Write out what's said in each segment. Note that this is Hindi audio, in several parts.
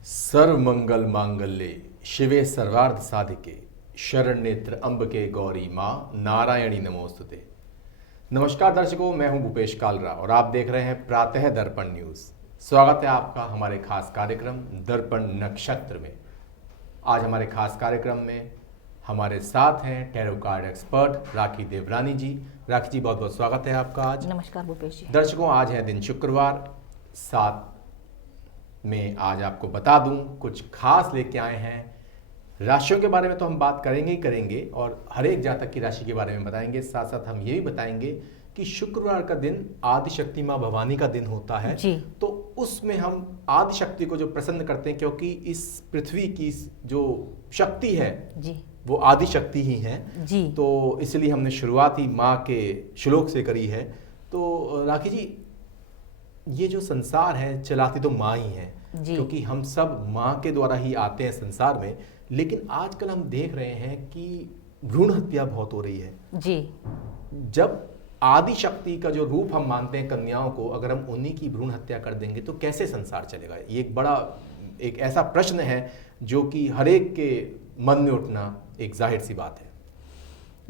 सर्व मंगल मांगल्ये शिवे सर्वार्थ साधिके शरण्ये त्र्यंबके गौरी माँ नारायणी नमोस्तुते। नमस्कार दर्शकों, मैं हूं भूपेश कालरा और आप देख रहे हैं प्रातः दर्पण न्यूज। स्वागत है आपका हमारे खास कार्यक्रम दर्पण नक्षत्र में। आज हमारे खास कार्यक्रम में हमारे साथ हैं टैरो कार्ड एक्सपर्ट राखी देवरानी जी। राखी जी, बहुत बहुत स्वागत है आपका आज। नमस्कार भूपेश जी। दर्शकों, आज है दिन शुक्रवार 7 में। आज आपको बता दूं कुछ खास लेके आए हैं। राशियों के बारे में तो हम बात करेंगे ही करेंगे और हर एक जातक की राशि के बारे में बताएंगे। साथ साथ हम ये भी बताएंगे कि शुक्रवार का दिन आदिशक्ति माँ भवानी का दिन होता है जी। तो उसमें हम आदिशक्ति को जो प्रसन्न करते हैं, क्योंकि इस पृथ्वी की जो शक्ति है जी वो आदिशक्ति ही है जी। तो इसलिए हमने शुरुआत ही माँ के श्लोक से करी है। तो राखी जी, ये जो संसार है चलाती तो माँ ही है, क्योंकि हम सब माँ के द्वारा ही आते हैं संसार में। लेकिन आजकल हम देख रहे हैं कि भ्रूण हत्या बहुत हो रही है जी। जब आदिशक्ति का जो रूप हम मानते हैं कन्याओं को, अगर हम उन्हीं की भ्रूण हत्या कर देंगे तो कैसे संसार चलेगा? ये एक ऐसा प्रश्न है जो कि हर एक के मन में उठना एक जाहिर सी बात है।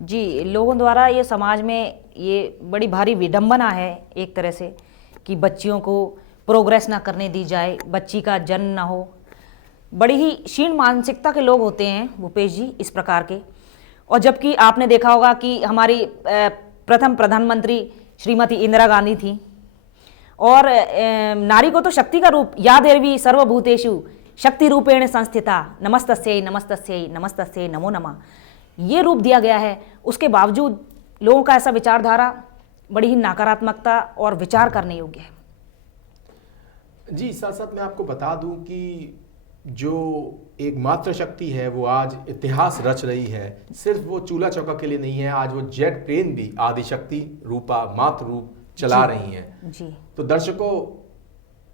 जी, लोगों द्वारा ये समाज में ये बड़ी भारी विडंबना है एक तरह से कि बच्चियों को प्रोग्रेस ना करने दी जाए, बच्ची का जन्म ना हो। बड़ी ही क्षीण मानसिकता के लोग होते हैं भूपेश जी इस प्रकार के। और जबकि आपने देखा होगा कि हमारी प्रथम प्रधानमंत्री श्रीमती इंदिरा गांधी थी और नारी को तो शक्ति का रूप, या देवी सर्वभूतेषु शक्ति रूपेण संस्थिता नमस्तस्यै नमस्तस्यै नमस्तस्यै नमो नमः, ये रूप दिया गया है। उसके बावजूद लोगों का ऐसा विचारधारा बड़ी ही नकारात्मकता और विचार करने योग्य है। जी, साथ साथ मैं आपको बता दूं कि जो एक मात्र शक्ति है वो आज इतिहास रच रही है। सिर्फ वो चूल्हा चौका के लिए नहीं है, आज वो जेट ट्रेन भी आदिशक्ति रूपा मात्र रूप चला रही हैं। जी। तो दर्शकों,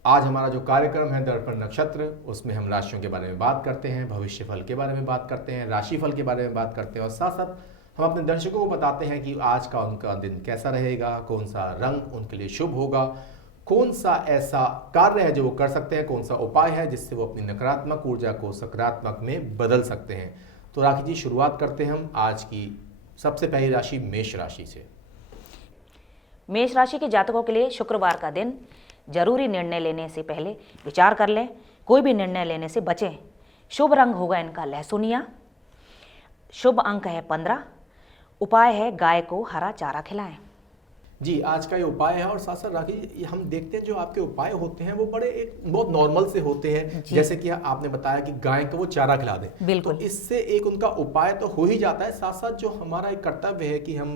आज हमारा जो कार्यक्रम है दर्पण नक्षत्र, उसमें हम राशियों के बारे में बात करते हैं, भविष्य फल के बारे में बात करते हैं, राशि फल के बारे में बात करते हैं और साथ साथ हम अपने दर्शकों को बताते हैं कि आज का उनका दिन कैसा रहेगा, कौन सा रंग उनके लिए शुभ होगा, कौन सा ऐसा कार्य है जो वो कर सकते हैं, कौन सा उपाय है जिससे वो अपनी नकारात्मक ऊर्जा को सकारात्मक में बदल सकते हैं। तो राखी जी, शुरुआत करते हैं हम आज की सबसे पहली राशि मेष राशि से। मेष राशि के जातकों के लिए शुक्रवार का दिन जरूरी निर्णय लेने से पहले विचार कर लें, कोई भी निर्णय लेने से बचें। शुभ रंग होगा इनका लहसुनिया, शुभ अंक है 15, उपाय है गाय को हरा चारा खिलाएं। जी, आज का ये उपाय है। और साथ साथ राखी, हम देखते हैं जो आपके उपाय होते हैं वो बड़े एक बहुत नॉर्मल से होते हैं, जैसे कि आपने बताया कि गाय को वो चारा खिला दे, बिल्कुल। तो इससे एक उनका उपाय तो हो ही जाता है। साथ साथ जो हमारा एक कर्तव्य है कि हम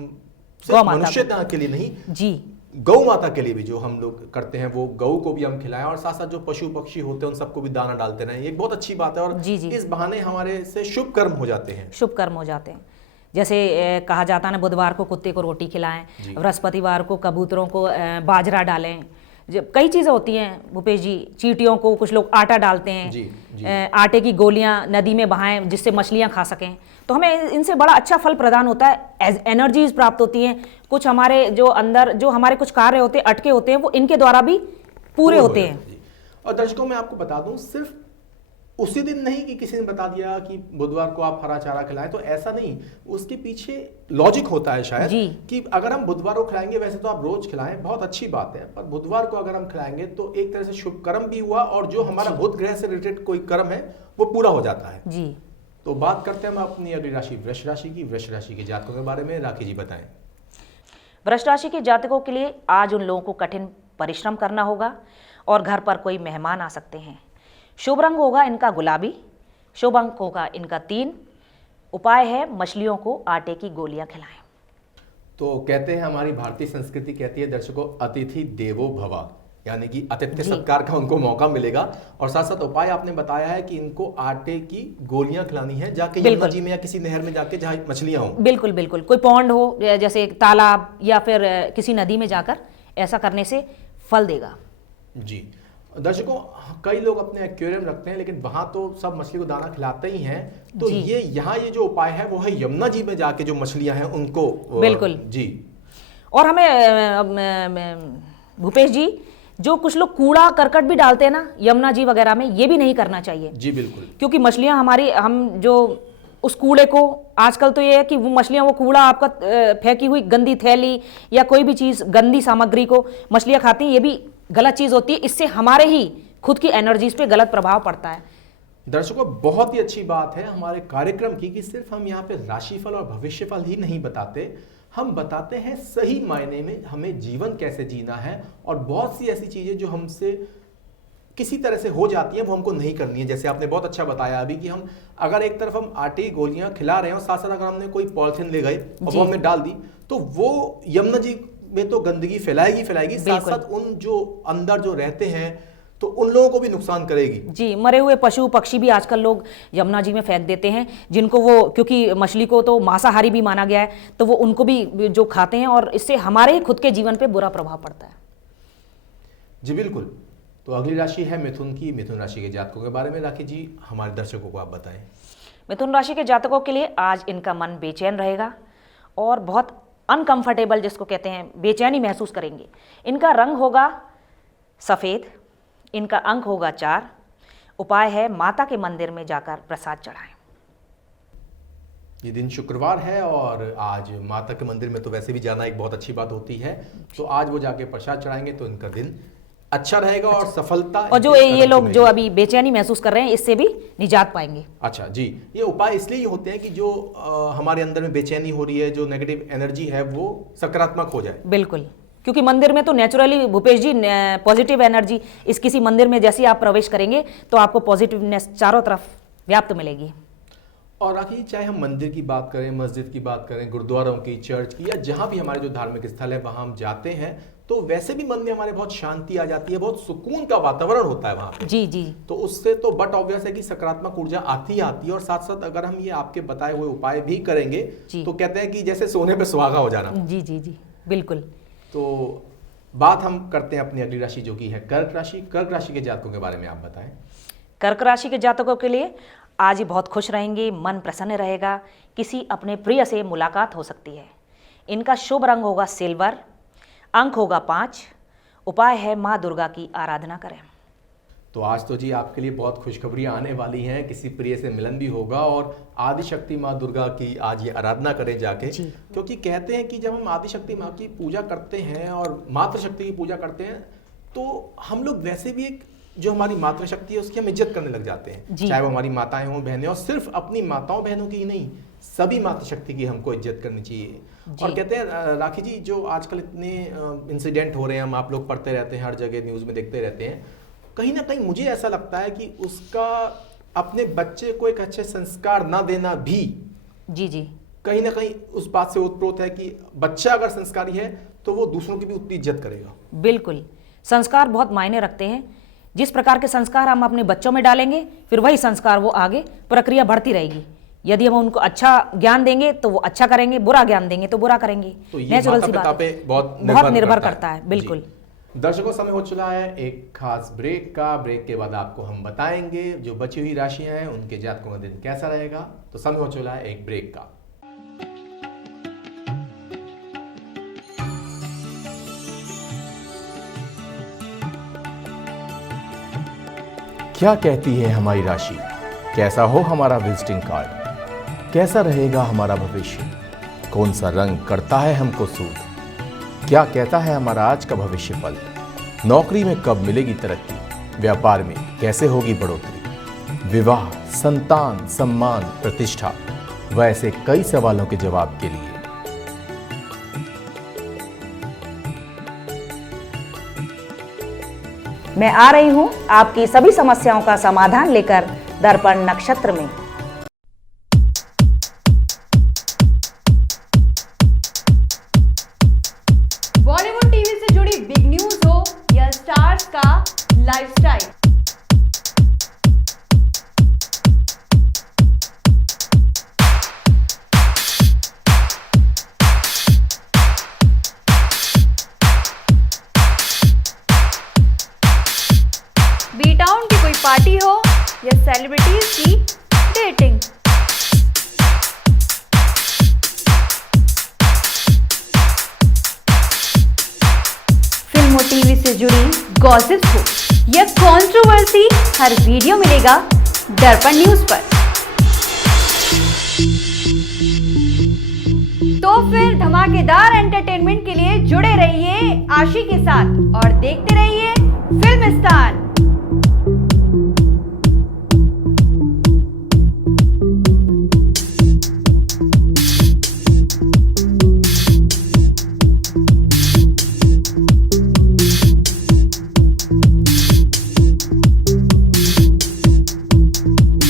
सिर्फ मनुष्य के लिए नहीं जी, गौ माता के लिए भी जो हम लोग करते हैं वो गऊ को भी हम खिलाएं और साथ साथ जो पशु पक्षी होते हैं उन सबको भी दाना डालते रहें। ये एक बहुत अच्छी बात है और जी। इस बहाने हमारे से शुभ कर्म हो जाते हैं। शुभ कर्म हो जाते हैं। जैसे कहा जाता है ना, बुधवार को कुत्ते को रोटी खिलाएं, बृहस्पतिवार को कबूतरों को बाजरा डालें। जब कई चीज़ें होती हैं भूपेश जी, चींटियों को कुछ लोग आटा डालते हैं। जी। आटे की गोलियां नदी में बहाएं जिससे मछलियां खा सकें, तो हमें इनसे बड़ा अच्छा फल प्रदान होता है, एनर्जीज प्राप्त होती हैं। कुछ हमारे जो अंदर जो हमारे कुछ कार्य होते हैं, अटके होते हैं, वो इनके द्वारा भी पूरे होते हैं। और दर्शकों, मैं आपको बता दूं, सिर्फ उसी दिन नहीं कि किसी ने बता दिया कि बुधवार को आप हरा चारा खिलाएं, तो ऐसा नहीं, उसके पीछे लॉजिक होता है शायद कि अगर हम बुधवार को खिलाएंगे, वैसे तो आप रोज खिलाएं, बहुत अच्छी बात है, पर बुधवार को अगर हम खिलाएंगे तो एक तरह से शुभ कर्म भी हुआ और जो हमारा बुध ग्रह से रिलेटेड कोई कर्म है वो पूरा हो जाता है। जी। तो बात करते हैं हम अपनी अगली राशि वृष राशि की। वृष राशि के जातकों के बारे में राखी जी बताएं। वृष राशि के जातकों के लिए आज उन लोगों को कठिन परिश्रम करना होगा और घर पर कोई मेहमान आ सकते हैं। शुभ रंग होगा इनका गुलाबी, शुभ अंक होगा इनका 3, उपाय है मछलियों को आटे की गोलियां खिलाएं। तो कहते हैं, हमारी भारतीय संस्कृति कहती है दर्शकों, अतिथि देवो भव, यानी कि आतिथ्य सत्कार का उनको मौका मिलेगा। और साथ साथ उपाय आपने बताया है कि इनको आटे की गोलियां खिलानी है, जाके यमुना जी में या किसी नहर में जाके जहाँ मछलियां हो। बिल्कुल बिल्कुल, कोई पौंड हो जैसे तालाब या फिर किसी नदी में जाकर ऐसा करने से फल देगा। जी दर्शकों, कई लोग अपने एक्वेरियम रखते हैं लेकिन वहां तो सब मछली को दाना खिलाते ही हैं, तो ये जो उपाय है वो है यमुना जी में जाके जो मछलियां हैं उनको। बिल्कुल जी। और हमें भूपेश जी, जो कुछ लोग कूड़ा करकट भी डालते हैं ना यमुना जी वगैरह में, ये भी नहीं करना चाहिए। जी बिल्कुल। क्योंकि मछलियां हमारी, हम जो उस कूड़े को, आजकल तो ये है कि वो मछलियां वो कूड़ा आपका फेंकी हुई गंदी थैली या कोई भी चीज़, गंदी सामग्री को मछलियां खाती हैं, ये भी गलत चीज़ होती है। इससे हमारे ही खुद की एनर्जीज पे गलत प्रभाव पड़ता है। दर्शकों, बहुत ही अच्छी बात है हमारे कार्यक्रम की कि सिर्फ हम यहाँ पे राशिफल और भविष्यफल ही नहीं बताते, हम बताते हैं सही मायने में हमें जीवन कैसे जीना है, और बहुत सी ऐसी चीज़ें जो हमसे किसी तरह से हो जाती है वो हमको नहीं करनी है। जैसे आपने बहुत अच्छा बताया अभी कि हम अगर एक तरफ हम आटे की गोलियां खिला रहे हैं और साथ साथ अगर हमने कोई पॉलिथीन ले गए और वो हमने डाल दी, तो वो यमुना जी में तो गंदगी फैलाएगी, साथ साथ उन जो अंदर जो रहते हैं तो उन लोगों को भी नुकसान करेगी। जी, मरे हुए पशु पक्षी भी आजकल लोग यमुना जी में फेंक देते हैं, जिनको वो, क्योंकि मछली को तो मांसाहारी भी माना गया है, तो वो उनको भी जो खाते हैं, और इससे हमारे ही खुद के जीवन पे बुरा प्रभाव पड़ता है। जी बिल्कुल। तो अगली राशि है मिथुन की। मिथुन राशि के जातकों के बारे में राखी जी हमारे दर्शकों को आप बताएं। मिथुन राशि के जातकों के लिए आज इनका मन बेचैन रहेगा और बहुत अनकंफर्टेबल, जिसको कहते हैं, बेचैनी महसूस करेंगे। इनका रंग होगा सफ़ेद, इनका अंक होगा 4। उपाय है माता के मंदिर में जाकर प्रसाद चढ़ाएं। ये दिन शुक्रवार है और आज माता के मंदिर में तो वैसे भी जाना एक बहुत अच्छी बात होती है, तो आज वो जाके प्रसाद चढ़ाएंगे तो इनका दिन अच्छा रहेगा और सफलता। और जो ये लोग जो अभी बेचैनी महसूस कर रहे हैं, इससे भी निजात पाएंगे। अच्छा जी, ये उपाय इसलिए होते हैं कि जो हमारे अंदर में बेचैनी हो रही है, जो नेगेटिव एनर्जी है वो सकारात्मक हो जाए। बिल्कुल, क्योंकि मंदिर में तो नेचुरली भूपेश जी पॉजिटिव एनर्जी, इस किसी मंदिर में जैसे आप प्रवेश करेंगे तो आपको पॉजिटिवनेस चारों तरफ व्याप्त मिलेगी। और आखिर चाहे हम मंदिर की बात करें, मस्जिद की बात करें, गुरुद्वारों की, चर्च की, या जहां भी हमारे जो धार्मिक स्थल है वहां हम जाते हैं, तो वैसे भी मन में हमारे बहुत शांति आ जाती है, बहुत सुकून का वातावरण होता है वहां पे। जी जी। तो उससे तो बट ऑब्वियस है कि सकारात्मक ऊर्जा आती है। और साथ साथ अगर हम ये आपके बताए हुए उपाय भी करेंगे तो कहते हैं कि जैसे सोने पे सुहागा हो जाना। जी जी जी बिल्कुल। तो बात हम करते हैं अपनी अगली राशि जो कि है कर्क राशि। कर्क राशि के जातकों के बारे में आप बताएं। कर्क राशि के जातकों के लिए आज ही बहुत खुश रहेंगे, मन प्रसन्न रहेगा, किसी अपने प्रिय से मुलाकात हो सकती है। इनका शुभ रंग होगा सिल्वर, अंक होगा 5। उपाय है माँ दुर्गा की आराधना करें। तो आज तो जी आपके लिए बहुत खुशखबरियां आने वाली हैं, किसी प्रिय से मिलन भी होगा और आदिशक्ति माँ दुर्गा की आज ये आराधना करें जाके, क्योंकि कहते हैं कि जब हम आदिशक्ति माँ की पूजा करते हैं और मातृशक्ति की पूजा करते हैं तो हम लोग वैसे भी एक जो हमारी मातृशक्ति है उसकी हम इज्जत करने लग जाते हैं, चाहे वो हमारी माताएं हों, बहनें, और सिर्फ अपनी माताओं बहनों की ही नहीं, सभी मातृशक्ति की हमको इज्जत करनी चाहिए। और कहते हैं राखी जी, जो आजकल इतने इंसिडेंट हो रहे हैं, हम आप लोग पढ़ते रहते हैं, हर जगह न्यूज़ में देखते रहते हैं, कहीं ना कहीं मुझे ऐसा लगता है कि उसका अपने बच्चे को एक अच्छे संस्कार ना देना भी जी जी कहीं ना कहीं उस बात से ओतप्रोत है कि बच्चा अगर संस्कारी है तो वो दूसरों की भी उतनी इज्जत करेगा। बिल्कुल, संस्कार बहुत मायने रखते हैं। जिस प्रकार के संस्कार हम अपने बच्चों में डालेंगे, फिर वही संस्कार वो आगे प्रक्रिया बढ़ती रहेगी। यदि हम उनको अच्छा ज्ञान देंगे तो वो अच्छा करेंगे, बुरा ज्ञान देंगे तो बुरा करेंगे। तो ये माता पिता पे बहुत निर्भर करता है। बिल्कुल। दर्शकों, समय हो चुका है एक खास ब्रेक का। ब्रेक के बाद आपको हम बताएंगे जो बची हुई राशियां हैं उनके जातकों का दिन कैसा रहेगा। तो समय हो चुका है एक ब्रेक का। क्या कहती है हमारी राशि, कैसा हो हमारा विजिटिंग कार्ड, कैसा रहेगा हमारा भविष्य, कौन सा रंग करता है हमको सूद, क्या कहता है हमारा आज का भविष्य फल, नौकरी में कब मिलेगी तरक्की, व्यापार में कैसे होगी बढ़ोतरी, विवाह, संतान, सम्मान, प्रतिष्ठा, व ऐसे कई सवालों के जवाब के लिए मैं आ रही हूं आपकी सभी समस्याओं का समाधान लेकर दर्पण नक्षत्र में। बॉलीवुड टीवी से जुड़ी बिग न्यूज हो या स्टार्स का लाइफस्टाइल, बी टाउन की कोई पार्टी हो या सेलिब्रिटीज की डेटिंग, फिल्म और टीवी से जुड़ी गॉसिप्स हो या कंट्रोवर्सी, हर वीडियो मिलेगा दर्पण न्यूज पर। तो फिर धमाकेदार एंटरटेनमेंट के लिए जुड़े रहिए आशी के साथ और देखते रहिए फिल्मिस्तान।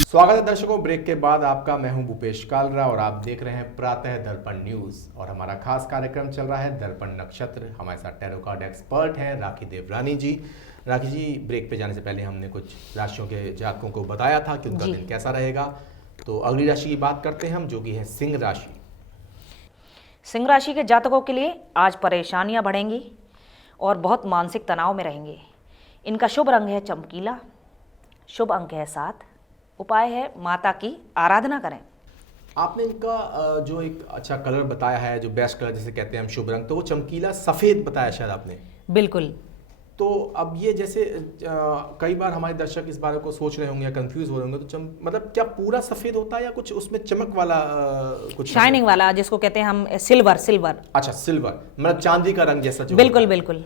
स्वागत है दर्शकों, ब्रेक के बाद आपका। मैं हूं भूपेश कालरा और आप देख रहे हैं प्रातः दर्पण न्यूज और हमारा खास कार्यक्रम चल रहा है दर्पण नक्षत्र। हमारे साथ टैरो कार्ड एक्सपर्ट हैं राखी देवरानी जी। राखी जी, ब्रेक पे जाने से पहले हमने कुछ राशियों के जातकों को बताया था कि उनका दिन कैसा रहेगा, तो अगली राशि की बात करते हैं हम, जो कि है सिंह राशि। सिंह राशि के जातकों के लिए आज परेशानियां बढ़ेंगी और बहुत मानसिक तनाव में रहेंगे। इनका शुभ रंग है चमकीला, शुभ अंक है 7, उपाय है माता की आराधना करें। आपने इनका जो एक अच्छा कलर बताया है, जो बेस्ट कलर जिसे कहते हैं हम शुभ रंग, तो वो चमकीला सफ़ेद बताया शायद आपने। बिल्कुल। तो अब ये जैसे कई बार हमारे दर्शक इस बारे को सोच रहे होंगे या कंफ्यूज हो रहे होंगे, तो मतलब क्या पूरा सफ़ेद होता है या कुछ उसमें चमक वाला कुछ शाइनिंग वाला, जिसको कहते हैं हम सिल्वर। अच्छा, सिल्वर मतलब चांदी का रंग जैसा जो बिल्कुल होता है। बिल्कुल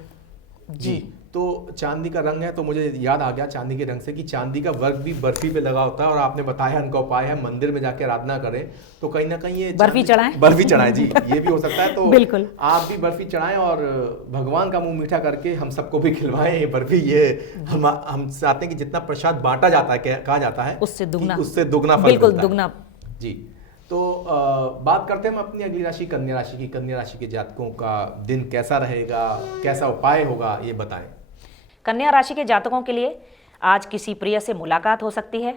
जी। तो चांदी का रंग है, तो मुझे याद आ गया चांदी के रंग से कि चांदी का वर्क भी बर्फी पे लगा होता है और आपने बताया इनका उपाय है मंदिर में जाके आराधना करें, तो कहीं ना कहीं ये बर्फी चढ़ाएं। बर्फी चढ़ाएं जी, ये भी हो सकता है। तो बिल्कुल आप भी बर्फी चढ़ाएं और भगवान का मुंह मीठा करके हम सबको भी खिलवाएं ये बर्फी। ये हम चाहते हैं कि जितना प्रसाद बांटा जाता है, कहा जाता है उससे दुगना फल बिल्कुल मिलता है। दुगना। जी। तो बात करते हैं हम अपनी अगली राशि कन्या राशि की। कन्या राशि के जातकों का दिन कैसा रहेगा, कैसा उपाय होगा, ये बताएं। कन्या राशि के जातकों के लिए आज किसी प्रिय से मुलाकात हो सकती है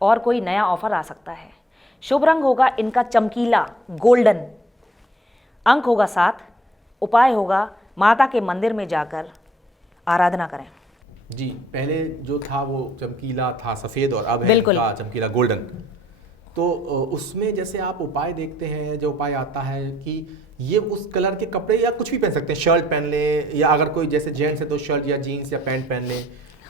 और कोई नया ऑफर आ सकता है। शुभ रंग होगा इनका चमकीला गोल्डन, अंक होगा 7, उपाय होगा माता के मंदिर में जाकर आराधना करें। जी, पहले जो था वो चमकीला था सफ़ेद और अब है बिल्कुल इनका चमकीला गोल्डन। तो उसमें जैसे आप उपाय देखते हैं, जो उपाय आता है कि ये उस कलर के कपड़े या कुछ भी पहन सकते हैं, शर्ट पहन ले, या अगर कोई जैसे जेंट्स है तो शर्ट या जीन्स या पैंट पहन ले,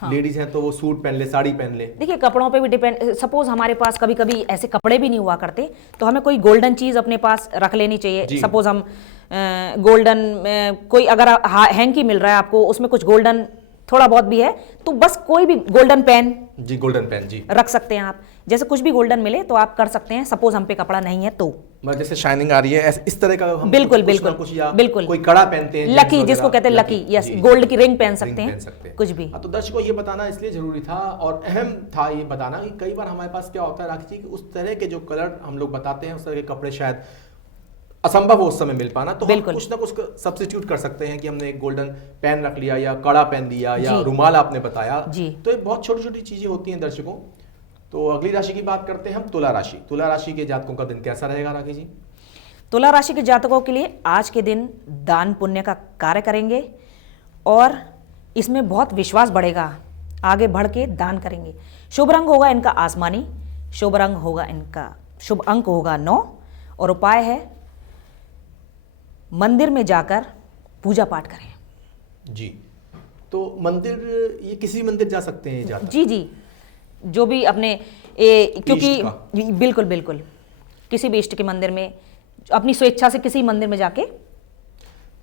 लेडीज हैं तो वो सूट पहन ले, साड़ी पहन ले। देखिए कपड़ों पे भी डिपेंड, सपोज हमारे पास कभी कभी ऐसे कपड़े भी नहीं हुआ करते, तो हमें कोई गोल्डन चीज़ अपने पास रख लेनी चाहिए। सपोज हम गोल्डन कोई अगर हैंकी मिल रहा है आपको, उसमें कुछ गोल्डन थोड़ा बहुत भी है, तो बस कोई भी गोल्डन पेन जी, गोल्डन पेन जी रख सकते हैं आप। जैसे कुछ भी गोल्डन मिले तो आप कर सकते हैं। सपोज हम पे कपड़ा नहीं है तो मतलब जैसे शाइनिंग आ रही है इस तरह का हम बिल्कुल बिल्कुल कोई कड़ा पहनते हैं, लकी जिसको कहते हैं लकी, यस, गोल्ड की रिंग पहन सकते हैं, कुछ भी। तो दर्शकों ये बताना इसलिए जरूरी था और अहम था ये बताना कि कई बार हमारे पास क्या होता है राखी जी, उस तरह के जो कलर हम लोग बताते हैं उस तरह के कपड़े शायद असंभव हो उस समय मिल पाना, तो हम कुछ ना कुछ सब्स्टिट्यूट कर सकते हैं कि हमने एक गोल्डन पेन रख लिया या कड़ा पहन लिया या रुमाल आपने बताया। तो ये बहुत छोटी छोटी चीजें होती हैं दर्शकों। तो अगली राशि की बात करते हैं हम, तुला राशि। तुला राशि के जातकों का दिन कैसा रहेगा राखी जी? तुला राशि के जातकों के लिए आज के दिन दान पुण्य का कार्य करेंगे और इसमें बहुत विश्वास बढ़ेगा, आगे बढ़ के दान करेंगे। शुभ रंग होगा इनका आसमानी, शुभ रंग होगा इनका, शुभ अंक होगा 9 और उपाय है मंदिर में जाकर पूजा पाठ करें। जी। तो मंदिर, ये किसी मंदिर जा सकते हैं जाकर? जी जी, जो भी अपने क्योंकि बिल्कुल बिल्कुल किसी भी इष्ट के मंदिर में, अपनी स्वेच्छा से किसी मंदिर में जाके।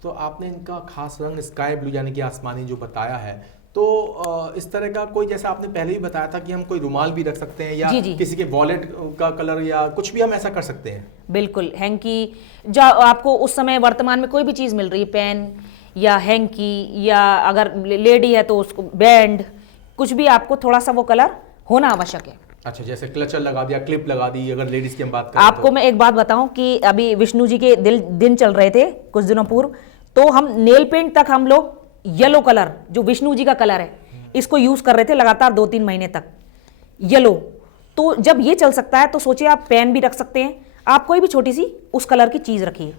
तो आपने इनका खास रंग स्काई ब्लू यानी कि आसमानी जो बताया है, तो इस तरह का कोई, जैसा आपने पहले ही बताया था कि हम कोई रुमाल भी रख सकते हैं या जी। किसी के वॉलेट का कलर या कुछ भी हम ऐसा कर सकते हैं। बिल्कुल, हैंकी जो आपको उस समय वर्तमान में कोई भी चीज़ मिल रही है, पेन या हैंकी, या अगर लेडी है तो उसको बैंड, कुछ भी आपको थोड़ा सा वो कलर होना आवश्यक है। अच्छा, जैसे क्लचर लगा दिया, क्लिप लगा दी, अगर लेडीज की हम बात करें आपको मैं एक बात बताऊं कि अभी विष्णु जी के दिन चल रहे थे कुछ दिनों पूर्व, तो हम नेल पेंट तक हम लोग येलो कलर, जो विष्णु जी का कलर है, इसको यूज कर रहे थे लगातार 2-3 महीने तक, येलो। तो जब ये चल सकता है तो सोचिए आप पेन भी रख सकते हैं, आप कोई भी छोटी सी उस कलर की चीज रखिए।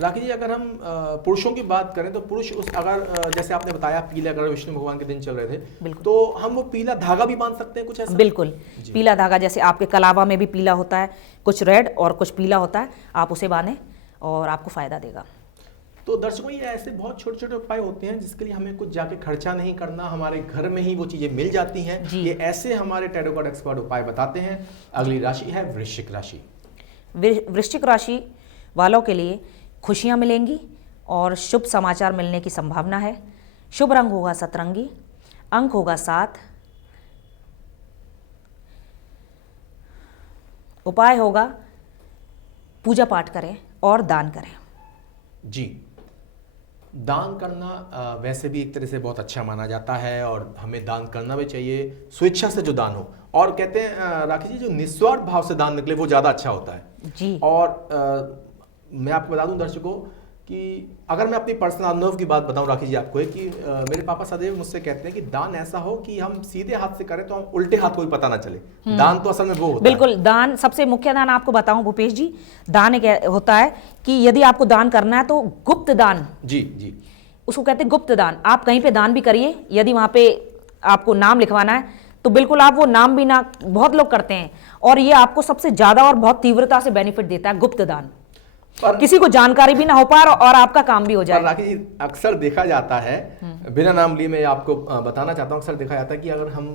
राखी जी, अगर हम पुरुषों की बात करें तो पुरुष अगर जैसे आपने बताया पीला, अगर विष्णु भगवान के दिन चल रहे थे तो हम वो पीला धागा भी बांध सकते हैं कुछ ऐसा? बिल्कुल, पीला धागा, जैसे आपके कलावा में भी पीला होता है, कुछ रेड और कुछ पीला होता है, आप उसे बांधें और आपको फायदा देगा। तो दर्शकों, ये ऐसे बहुत छोटे छोटे उपाय होते हैं जिसके लिए हमें कुछ जाके खर्चा नहीं करना, हमारे घर में ही वो चीजें मिल जाती हैं। ये ऐसे हमारे टैरो कार्ड एक्सपर्ट उपाय बताते हैं। अगली राशि है वृश्चिक राशि। वृश्चिक राशि वालों के लिए खुशियां मिलेंगी और शुभ समाचार मिलने की संभावना है। शुभ रंग होगा सतरंगी, अंक होगा 7, उपाय होगा पूजा पाठ करें और दान करें। जी, दान करना वैसे भी एक तरह से बहुत अच्छा माना जाता है और हमें दान करना भी चाहिए, स्वेच्छा से जो दान हो। और कहते हैं राखी जी, जो निस्वार्थ भाव से दान निकले वो ज़्यादा अच्छा होता है जी। और मैं आपको बता दूं दर्शकों कि अगर मैं अपनी पर्सनल अनुभव की बात बताऊं राखी जी आपको, है कि मेरे पापा सदैव मुझसे कहते हैं कि दान ऐसा हो कि हम सीधे हाथ से करें तो हम उल्टे हाथ को भी पता ना चले। दान तो असल में वो होता बिल्कुल, दान सबसे मुख्य दान आपको बताऊं भूपेश जी, दान एक होता है कि यदि आपको दान करना है तो गुप्त दान, जी जी, उसको कहते हैं गुप्त दान। आप कहीं पे दान भी करिए, यदि वहां पे आपको नाम लिखवाना है तो बिल्कुल आप वो नाम भी ना, बहुत लोग करते हैं और ये आपको सबसे ज्यादा और बहुत तीव्रता से बेनिफिट देता है गुप्त दान। पर किसी को जानकारी भी ना हो पाए और आपका काम भी हो जाए। राखी जी, अक्सर देखा जाता है, बिना नाम लिए मैं आपको बताना चाहता हूँ, अक्सर देखा जाता है कि अगर हम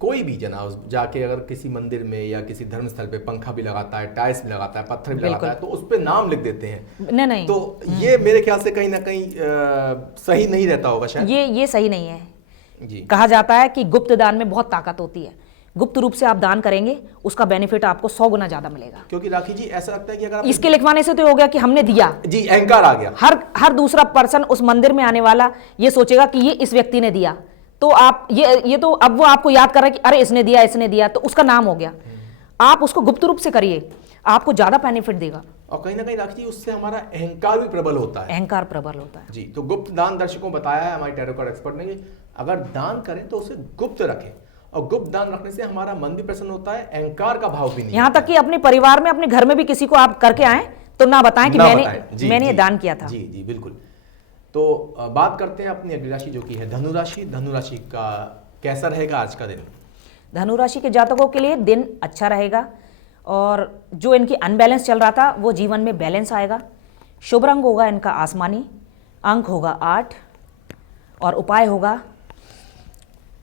कोई भी जना जाके अगर किसी मंदिर में या किसी धर्म स्थल पे पंखा भी लगाता है, टाइल्स भी लगाता है, पत्थर भी लगाता है, तो उस पे नाम लिख देते हैं। नहीं, तो ये मेरे ख्याल से कहीं ना कहीं सही नहीं रहता होगा शायद। ये सही नहीं है जी। कहा जाता है कि गुप्त दान में बहुत ताकत होती है। गुप्त रूप से आप दान करेंगे, उसका बेनिफिट आपको 100 गुना ज्यादा मिलेगा। क्योंकि राखी जी ऐसा लगता है कि अगर इसके लिखवाने से तो हो गया कि हमने दिया, जी, अहंकार आ गया। हर दूसरा पर्सन उस मंदिर में आने वाला ये सोचेगा कि ये इस व्यक्ति ने दिया, तो आप ये तो अब वो आपको याद कर रहा है कि अरे इसने दिया, तो उसका नाम हो गया। आप उसको गुप्त रूप से करिए, आपको ज्यादा बेनिफिट देगा। और कहीं ना कहीं राखी जी उससे हमारा अहंकार भी प्रबल होता है। अहंकार प्रबल होता है जी। तो गुप्त दान दर्शकों बताया है हमारे टैरो कार्ड एक्सपर्ट ने कि अगर दान करें तो उसे गुप्त रखें, और गुप्त दान रखने से हमारा मन भी प्रसन्न होता है, अहंकार का भाव भी नहीं। यहाँ तक कि अपने परिवार में, अपने घर में भी किसी को आप करके आए तो ना बताएं कि मैंने ये दान किया था। जी जी बिल्कुल। तो बात करते हैं अपनी अगली राशि जो कि है धनु राशि। धनु राशि का कैसा रहेगा आज का दिन? धनु राशि के जातकों के लिए दिन अच्छा रहेगा और जो इनकी अनबैलेंस चल रहा था वो जीवन में बैलेंस आएगा। शुभ रंग होगा इनका आसमानी, अंक होगा 8 और उपाय होगा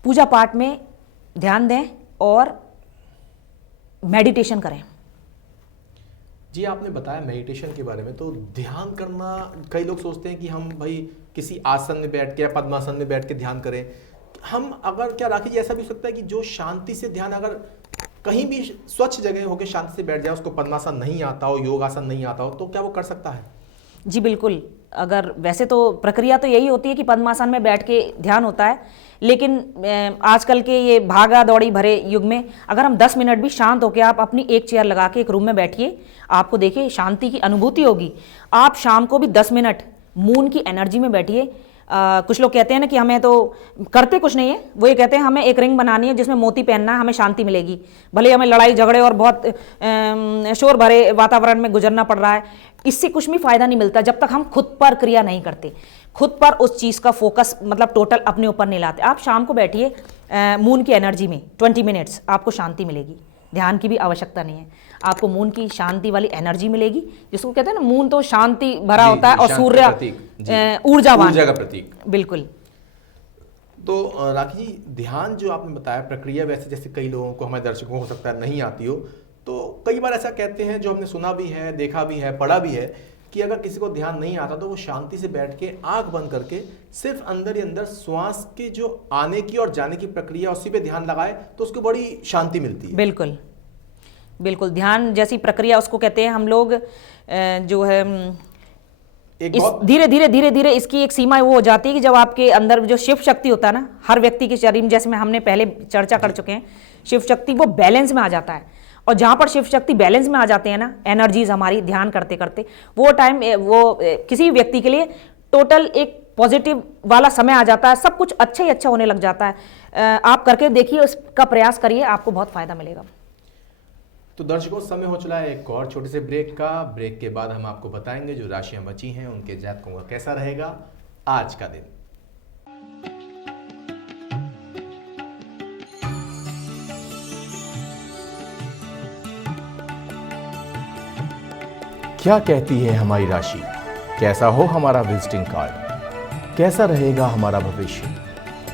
पूजा पाठ में ध्यान दें और मेडिटेशन करें। जी, आपने बताया मेडिटेशन के बारे में, तो ध्यान करना, कई लोग सोचते हैं कि हम भाई किसी आसन में बैठ के या पद्मासन में बैठ के ध्यान करें। हम अगर, क्या राखी जी ऐसा भी हो सकता है कि जो शांति से ध्यान, अगर कहीं भी स्वच्छ जगह होकर शांति से बैठ जाए, उसको पद्मासन नहीं आता हो, योगासन नहीं आता हो, तो क्या वो कर सकता है? जी बिल्कुल। अगर वैसे तो प्रक्रिया तो यही होती है कि पद्मासन में बैठ के ध्यान होता है, लेकिन आजकल के ये भागा दौड़ी भरे युग में अगर हम 10 मिनट भी शांत होकर, आप अपनी एक चेयर लगा के एक रूम में बैठिए, आपको देखिए शांति की अनुभूति होगी। आप शाम को भी 10 मिनट मून की एनर्जी में बैठिए। कुछ लोग कहते हैं ना कि हमें तो करते कुछ नहीं है, वो ये कहते हैं हमें एक रिंग बनानी है जिसमें मोती पहनना है, हमें शांति मिलेगी। भले हमें लड़ाई झगड़े और बहुत शोर भरे वातावरण में गुजरना पड़ रहा है, इससे कुछ भी फायदा नहीं मिलता जब तक हम खुद पर क्रिया नहीं करते, खुद पर उस चीज़ का फोकस मतलब टोटल अपने ऊपर नहीं लाते। आप शाम को बैठिए मून की एनर्जी में 20 मिनट्स, आपको शांति मिलेगी। ध्यान की भी आवश्यकता नहीं है, आपको मून की शांति वाली एनर्जी मिलेगी, जिसको कहते हैं ना, मून तो शांति भरा होता है और सूर्य ऊर्जावान, ऊर्जा का प्रतीक। बिल्कुल। तो राखी जी, ध्यान जो आपने बताया प्रक्रिया, वैसे जैसे कई लोगों को, हमारे दर्शकों को हो सकता है नहीं आती हो, तो कई बार ऐसा कहते हैं, जो हमने सुना भी है, देखा भी है, पढ़ा भी है, कि अगर किसी को ध्यान नहीं आता तो वो शांति से बैठ के आंख बंद करके सिर्फ अंदर ही अंदर श्वास के जो आने की और जाने की प्रक्रिया, उसी पे ध्यान लगाए तो उसको बड़ी शांति मिलती है। बिल्कुल बिल्कुल। ध्यान जैसी प्रक्रिया उसको कहते हैं हम लोग, जो है धीरे धीरे इसकी एक सीमा वो हो जाती है कि जब आपके अंदर जो शिव शक्ति होता है ना, हर व्यक्ति के शरीर में, जैसे में हमने पहले चर्चा कर चुके हैं, शिव शक्ति वो बैलेंस में आ जाता है। और जहां पर शिव शक्ति बैलेंस में आ जाते हैं ना, एनर्जीज हमारी ध्यान करते करते, वो टाइम वो किसी व्यक्ति के लिए टोटल एक पॉजिटिव वाला समय आ जाता है, सब कुछ अच्छा ही अच्छा होने लग जाता है। आप करके देखिए, उसका प्रयास करिए, आपको बहुत फायदा मिलेगा। तो दर्शकों, समय हो चला है एक और छोटे से ब्रेक का। ब्रेक के बाद हम आपको बताएंगे जो राशियां बची हैं उनके जातकों का कैसा रहेगा आज का दिन। क्या कहती है हमारी राशि? कैसा हो हमारा विजिटिंग कार्ड, कैसा रहेगा हमारा भविष्य,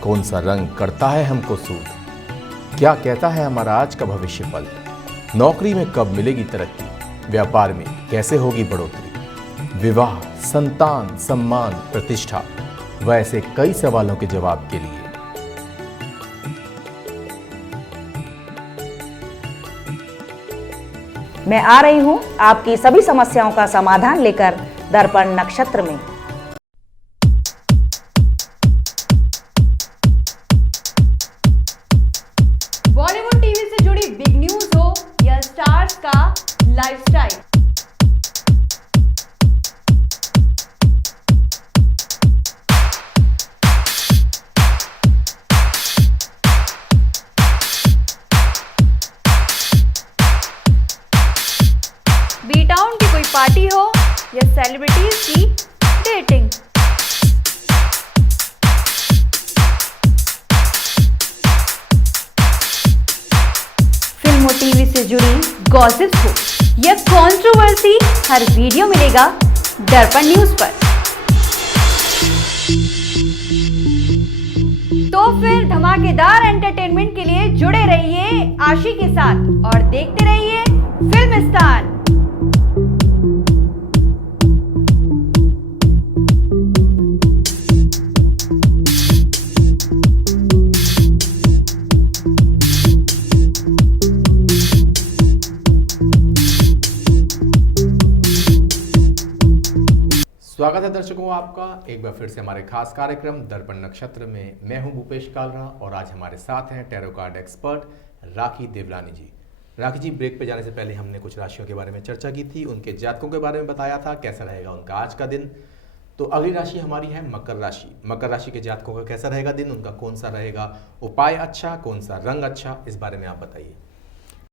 कौन सा रंग करता है हमको सूट, क्या कहता है हमारा आज का भविष्य फल, नौकरी में कब मिलेगी तरक्की, व्यापार में कैसे होगी बढ़ोतरी, विवाह, संतान, सम्मान, प्रतिष्ठा, वैसे कई सवालों के जवाब के लिए मैं आ रही हूँ आपकी सभी समस्याओं का समाधान लेकर दर्पण नक्षत्र में। बॉलीवुड टीवी से जुड़ी बिग न्यूज हो या स्टार्स का लाइफस्टाइल, बी टाउन की कोई पार्टी हो या सेलिब्रिटीज की डेटिंग, फिल्म और टीवी से जुड़ी गॉसिप्स हो या कंट्रोवर्सी, हर वीडियो मिलेगा दर्पण न्यूज पर। तो फिर धमाकेदार एंटरटेनमेंट के लिए जुड़े रहिए आशी के साथ और देखते रहिए फिल्मिस्तान। स्वागत है दर्शकों आपका एक बार फिर से हमारे खास कार्यक्रम दर्पण नक्षत्र में। मैं हूं भूपेश कालरा और आज हमारे साथ हैं टैरो कार्ड एक्सपर्ट राखी देवलानी जी। राखी जी, ब्रेक पे जाने से पहले हमने कुछ राशियों के बारे में चर्चा की थी, उनके जातकों के बारे में बताया था कैसा रहेगा उनका आज का दिन। तो अगली राशि हमारी है मकर राशि। मकर राशि के जातकों का कैसा रहेगा दिन, उनका कौन सा रहेगा उपाय अच्छा, कौन सा रंग अच्छा, इस बारे में आप बताइए।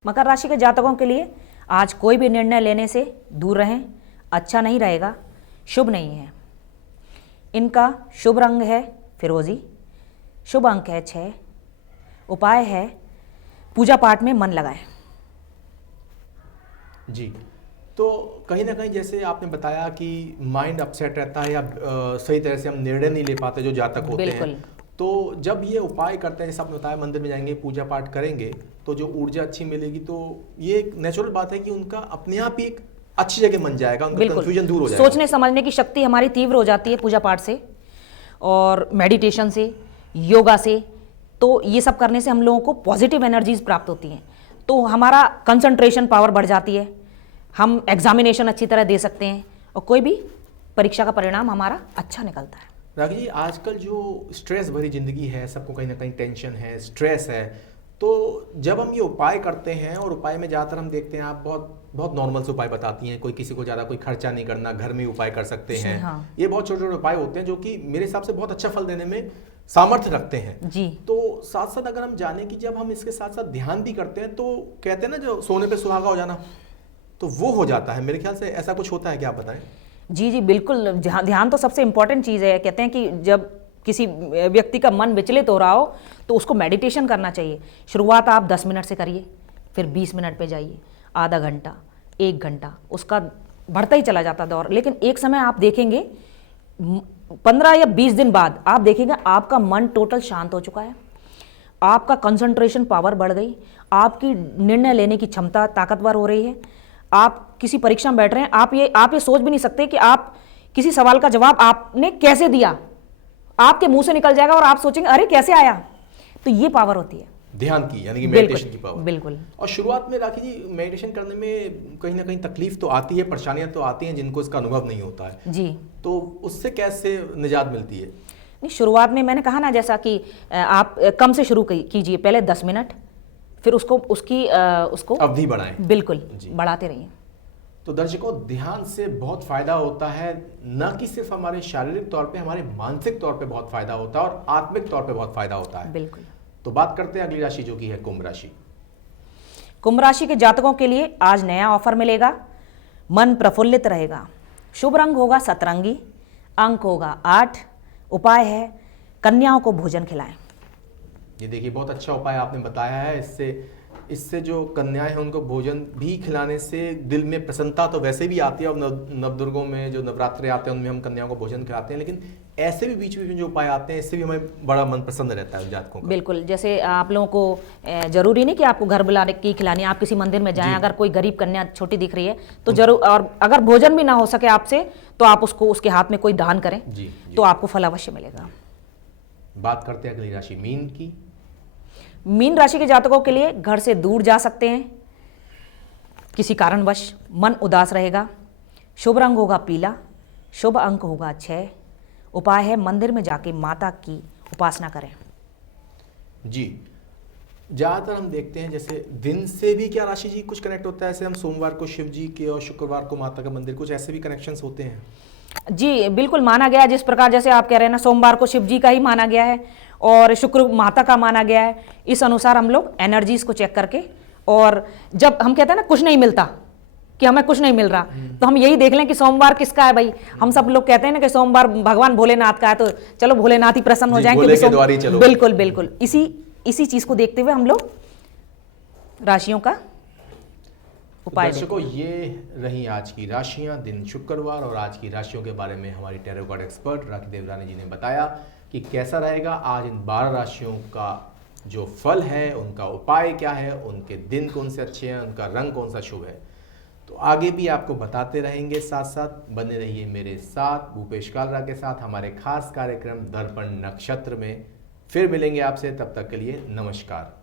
मकर राशि के जातकों के लिए आज कोई भी निर्णय लेने से दूर रहें, अच्छा नहीं रहेगा, शुभ नहीं है। इनका शुभ रंग है फिरोजी, शुभ अंक है 6, उपाय है पूजा पाठ में मन लगाएं। जी, तो कहीं ना कहीं जैसे आपने बताया कि माइंड अपसेट रहता है या सही तरह से हम निर्णय नहीं ले पाते जो जातक होते हैं, तो जब ये उपाय करते हैं, जैसे आपने बताया मंदिर में जाएंगे, पूजा पाठ करेंगे तो जो ऊर्जा अच्छी मिलेगी, तो ये एक नेचुरल बात है कि उनका अपने आप ही एक अच्छी जगह बन जाएगा, उनका कंफ्यूजन दूर हो जाएगा। सोचने समझने की शक्ति हमारी तीव्र हो जाती है पूजा पाठ से और मेडिटेशन से, योगा से। तो ये सब करने से हम लोगों को पॉजिटिव एनर्जीज प्राप्त होती हैं, तो हमारा कंसंट्रेशन पावर बढ़ जाती है, हम एग्जामिनेशन अच्छी तरह दे सकते हैं और कोई भी परीक्षा का परिणाम हमारा अच्छा निकलता है। राखी जी, आजकल जो स्ट्रेस भरी जिंदगी है, सबको कहीं ना कहीं टेंशन है, स्ट्रेस है, तो जब हम ये उपाय करते हैं और उपाय में ज़्यादातर हम देखते हैं, आप बहुत बहुत नॉर्मल से उपाय बताती हैं, कोई किसी को ज़्यादा कोई खर्चा नहीं करना, घर में उपाय कर सकते हैं। हाँ। ये बहुत छोटे छोटे उपाय होते हैं जो कि मेरे हिसाब से बहुत अच्छा फल देने में सामर्थ्य रखते हैं जी। तो साथ साथ अगर हम जाने कि जब हम इसके साथ साथ ध्यान भी करते हैं, तो कहते हैं ना जो सोने पे सुहागा हो जाना, तो वो हो जाता है। मेरे ख्याल से ऐसा कुछ होता है, क्या आप बताएं। जी जी बिल्कुल, ध्यान तो सबसे इम्पोर्टेंट चीज़ है। कहते हैं कि जब किसी व्यक्ति का मन विचलित हो रहा हो तो उसको मेडिटेशन करना चाहिए। शुरुआत आप 10 मिनट से करिए, फिर 20 मिनट पे जाइए, आधा घंटा, 1 घंटा, उसका बढ़ता ही चला जाता दौर। लेकिन एक समय आप देखेंगे 15 या 20 दिन बाद आप देखेंगे आपका मन टोटल शांत हो चुका है, आपका कंसंट्रेशन पावर बढ़ गई, आपकी निर्णय लेने की क्षमता ताकतवर हो रही है। आप किसी परीक्षा में बैठ रहे हैं, आप ये सोच भी नहीं सकते कि आप किसी सवाल का जवाब आपने कैसे दिया, आपके मुंह से निकल जाएगा और आप सोचेंगे अरे कैसे आया। तो ये पावर होती है ध्यान की, यानी कि मेडिटेशन की पावर। बिल्कुल। और शुरुआत में राखी जी मेडिटेशन करने में कहीं ना कहीं तकलीफ तो आती है, परेशानियां तो आती हैं जिनको इसका अनुभव नहीं होता है जी, तो उससे कैसे निजात मिलती है। नहीं, शुरुआत में मैंने कहा ना, जैसा कि आप कम से शुरू कीजिए, पहले 10 मिनट, फिर उसको अवधि बढ़ाएं। बिल्कुल बढ़ाते रहिए। तो दर्शकों, ध्यान से बहुत फायदा होता है, न कि सिर्फ हमारे शारीरिक तौर पे, हमारे मानसिक तौर पे बहुत फायदा होता है और आत्मिक तौर पे बहुत फायदा होता है। बिल्कुल। तो बात करते हैं अगली राशि जो कि है कुंभ राशि। कुंभ राशि के जातकों के लिए आज नया ऑफर मिलेगा, मन प्रफुल्लित रहेगा, शुभ रंग होगा सतरंगी, अंक होगा 8, उपाय है कन्याओं को भोजन खिलाएं। ये देखिए बहुत अच्छा उपाय आपने बताया है, इससे इससे जो कन्याएं हैं उनको भोजन भी खिलाने से दिल में प्रसन्नता तो वैसे भी आती है। और नवदुर्गों में जो नवरात्रे आते हैं उनमें हम कन्याओं को भोजन खिलाते हैं, लेकिन ऐसे भी बीच बीच में जो उपाय आते हैं इससे भी हमें बड़ा मन प्रसन्न रहता है जातकों का। बिल्कुल, जैसे आप लोगों को जरूरी नहीं कि आपको घर बुलाने की खिलानी, आप किसी मंदिर में जाएं, अगर कोई गरीब कन्या छोटी दिख रही है तो जरूर, और अगर भोजन भी ना हो सके आपसे तो आप उसको उसके हाथ में कोई दान करें जी। तो आपको फल अवश्य मिलेगा। बात करते हैं अगली राशि मीन की। मीन राशि के जातकों के लिए घर से दूर जा सकते हैं, किसी कारणवश मन उदास रहेगा। शुभ रंग होगा पीला, शुभ अंक होगा 6। उपाय है मंदिर में जाके माता की उपासना करें। जी, ज़्यादातर हम देखते हैं जैसे दिन से भी क्या राशि जी कुछ कनेक्ट होता है, ऐसे हम सोमवार को शिव जी के और शुक्रवार को माता का मंदिर, कुछ ऐसे भी कनेक्शंस होते हैं? जी बिल्कुल, माना गया है, जिस प्रकार जैसे आप कह रहे हैं ना, सोमवार को शिव जी का ही माना गया है और शुक्र माता का माना गया है। इस अनुसार हम लोग एनर्जीज को चेक करके, और जब हम कहते हैं ना कुछ नहीं मिलता, कि हमें कुछ नहीं मिल रहा, तो हम यही देख लें कि सोमवार किसका है भाई। हम सब लोग कहते हैं ना कि सोमवार भगवान भोलेनाथ का है, तो चलो भोलेनाथ ही प्रसन्न हो जाएंगे। बिल्कुल बिल्कुल, इसी चीज को देखते हुए हम लोग राशियों का उपाय। दर्शकों, ये रही आज की राशियां, दिन शुक्रवार, और आज की राशियों के बारे में हमारी टैरो कार्ड एक्सपर्ट राखी देवरानी जी ने बताया कि कैसा रहेगा आज इन 12 राशियों का जो फल है, उनका उपाय क्या है, उनके दिन कौन से अच्छे हैं, उनका रंग कौन सा शुभ है। तो आगे भी आपको बताते रहेंगे, साथ साथ बने रहिए मेरे साथ भूपेश कालरा के साथ हमारे खास कार्यक्रम दर्पण नक्षत्र में। फिर मिलेंगे आपसे, तब तक के लिए नमस्कार।